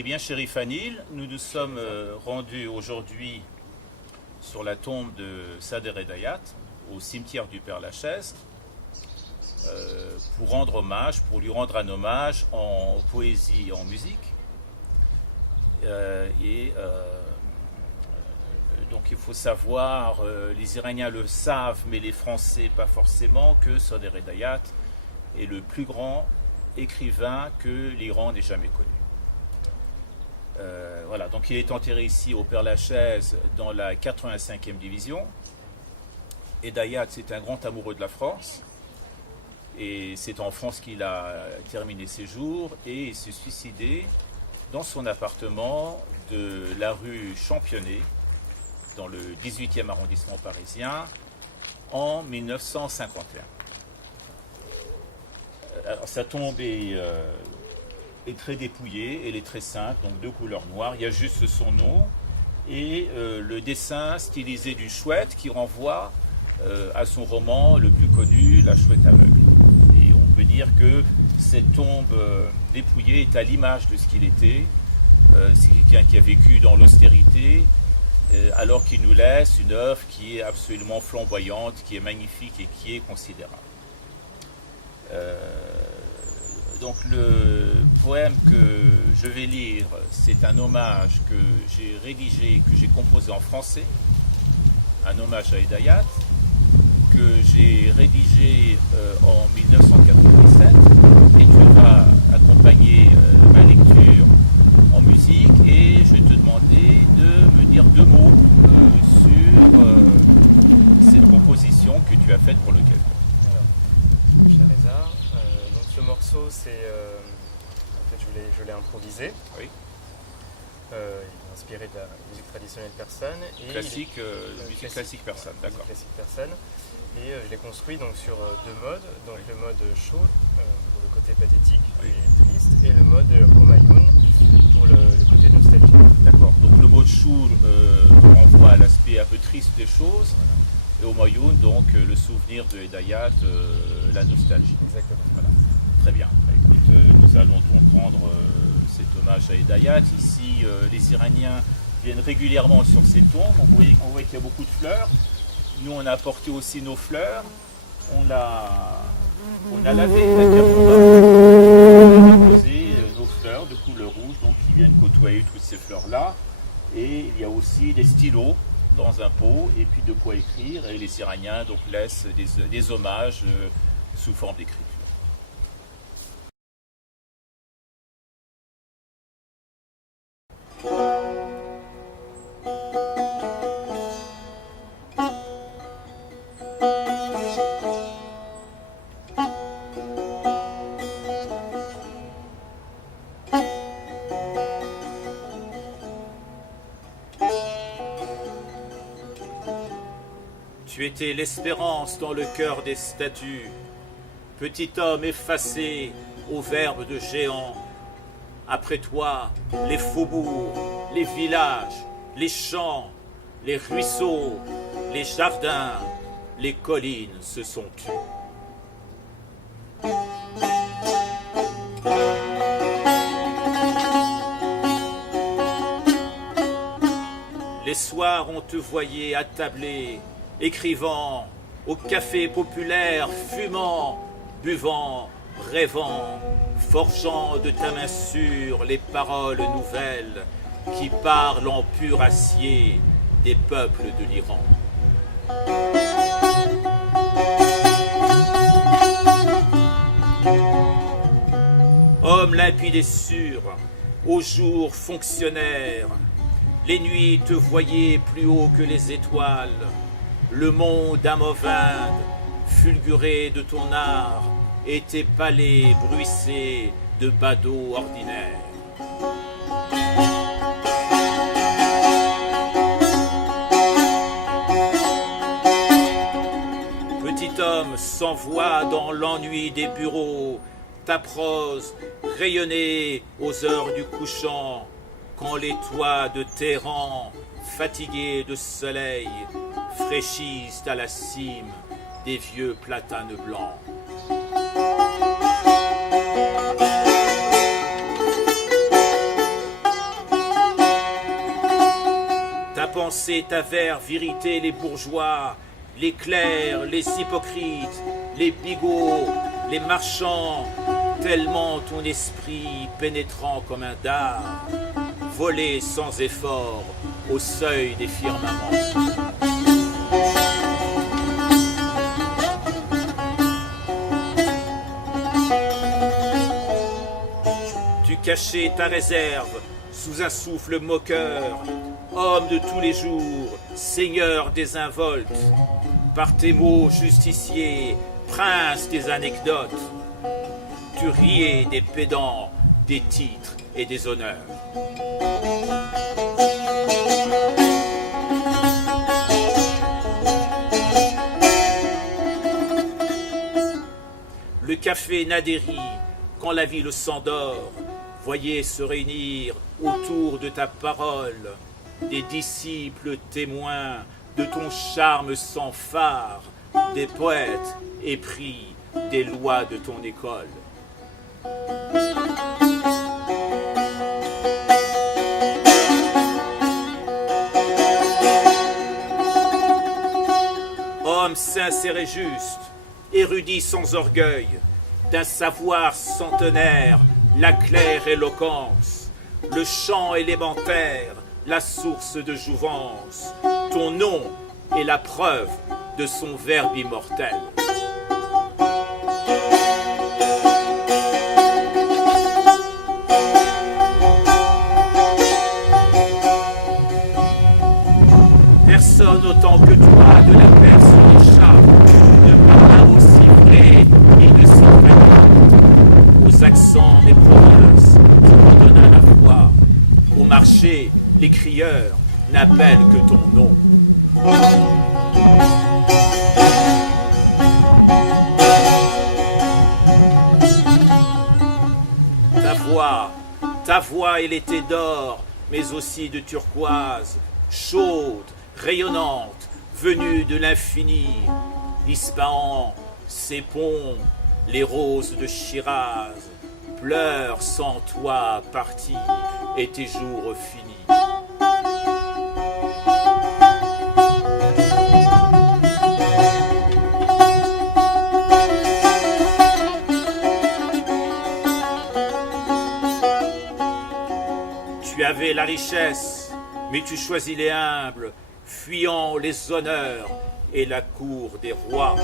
Eh bien, Chérif Anil, nous nous sommes rendus aujourd'hui sur la tombe de Sader Hedayat, au cimetière du Père-Lachaise, pour rendre hommage, pour lui rendre un hommage en poésie et en musique. Donc il faut savoir, les Iraniens le savent, mais les Français pas forcément, que Sader Hedayat est le plus grand écrivain que l'Iran n'ait jamais connu. Voilà, donc il est enterré ici au Père-Lachaise dans la 85e division. Hedayat, c'est un grand amoureux de la France. Et c'est en France qu'il a terminé ses jours et il s'est suicidé dans son appartement de la rue Championnet, dans le 18e arrondissement parisien, en 1951. Alors, sa tombe est très dépouillée, elle est très simple, donc de couleur noire, il y a juste son nom et le dessin stylisé d'une chouette qui renvoie à son roman le plus connu, La Chouette aveugle. Et on peut dire que cette tombe dépouillée est à l'image de ce qu'il était. C'est quelqu'un qui a vécu dans l'austérité, alors qu'il nous laisse une œuvre qui est absolument flamboyante, qui est magnifique et qui est considérable. Donc le poème que je vais lire, c'est un hommage que j'ai rédigé, que j'ai composé en français, un hommage à Hedayat, que j'ai rédigé en 1997, et tu vas accompagner ma lecture en musique, et je vais te demander de me dire deux mots sur cette composition que tu as faite pour l'occasion. Alors, Shahrazad, donc ce morceau, c'est en fait je l'ai improvisé. Oui. Il est inspiré de la musique traditionnelle persane. Et Classique, musique classique persane, d'accord. Classique persane. Et je l'ai construit donc sur deux modes, donc le mode shur pour le côté pathétique et triste, et le mode homayoun pour le côté nostalgique. D'accord. Donc le mot shur renvoie à l'aspect un peu triste des choses, et homayoun donc le souvenir de Hedayat, la nostalgie. Exactement. Voilà. Très bien. Écoute, nous allons donc rendre cet hommage à Hedayat. Ici, les Iraniens viennent régulièrement sur ces tombes. On voit qu'il y a beaucoup de fleurs. Nous, on a apporté aussi nos fleurs. On a lavé, c'est-à-dire qu'on va poser nos fleurs de couleur rouge, donc qui viennent côtoyer toutes ces fleurs-là. Et il y a aussi des stylos dans un pot, et puis de quoi écrire. Et les Iraniens donc laissent des hommages sous forme d'écriture. Tu étais l'espérance dans le cœur des statues, petit homme effacé au verbe de géant. Après toi, les faubourgs, les villages, les champs, les ruisseaux, les jardins, les collines se sont tus. Les soirs, on te voyait attablé, écrivant, au café populaire, fumant, buvant, rêvant, forgeant de ta main sûre les paroles nouvelles qui parlent en pur acier des peuples de l'Iran. Homme limpide et sûr, au jour fonctionnaire, les nuits te voyaient plus haut que les étoiles, le monde amovinde, fulguré de ton art, et tes palais bruissés de badauds ordinaires. Petit homme sans voix dans l'ennui des bureaux, ta prose rayonnait aux heures du couchant, quand les toits de Téhéran, fatigués de soleil, fraîchissent à la cime des vieux platanes blancs. penser ta vérité les bourgeois, les clercs, les hypocrites, les bigots, les marchands, tellement ton esprit pénétrant comme un dard, volé sans effort au seuil des firmaments. Tu cachais ta réserve sous un souffle moqueur, homme de tous les jours, seigneur des involtes, par tes mots justiciers, prince des anecdotes, tu riais des pédants, des titres et des honneurs. Le café Naderi, quand la ville s'endort, voyez se réunir autour de ta parole des disciples témoins de ton charme sans phare, des poètes épris des lois de ton école. Homme sincère et juste, érudit sans orgueil, d'un savoir centenaire, la claire éloquence, le chant élémentaire, la source de jouvence, ton nom est la preuve de son verbe immortel. Personne autant que toi de la Perse n'échappe, ne parle aussi vrai et de si vrai, aux accents des provinces qui te donnent la foi, au marché les crieurs n'appellent que ton nom. Ta voix, elle était d'or, mais aussi de turquoise, chaude, rayonnante, venue de l'infini. Ispahan, ses ponts, les roses de Shiraz, pleurent sans toi parti et tes jours finis. Tu avais la richesse, mais tu choisis les humbles, fuyant les honneurs et la cour des rois.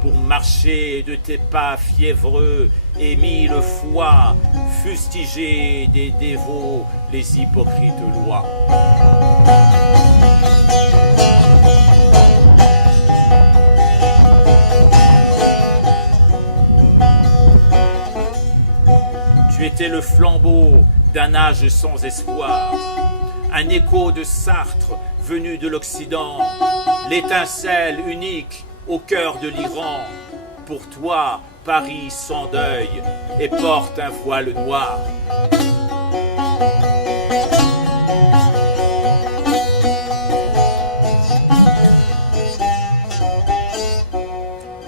Pour marcher de tes pas fiévreux et mille fois fustiger des dévots les hypocrites lois. Tu étais le flambeau d'un âge sans espoir, un écho de Sartre venu de l'Occident, l'étincelle unique au cœur de l'Iran. Pour toi, Paris s'endeuille et porte un voile noir.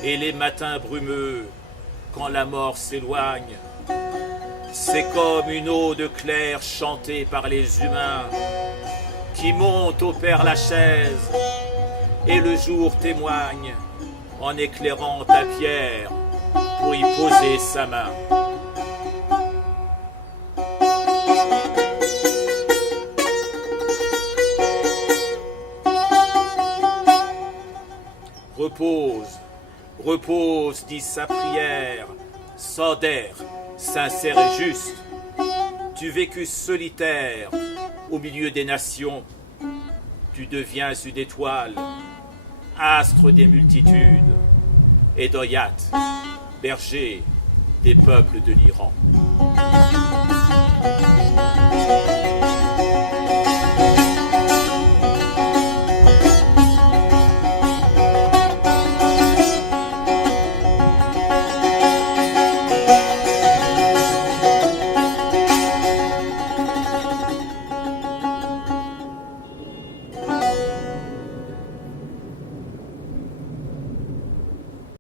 Et les matins brumeux, quand la mort s'éloigne, c'est comme une ode claire chantée par les humains qui monte au Père-Lachaise et le jour témoigne en éclairant ta pierre pour y poser sa main. Repose, repose, dit sa prière, Sader, sincère et juste. Tu vécus solitaire au milieu des nations, tu deviens une étoile, astre des multitudes, et Doyat, berger des peuples de l'Iran.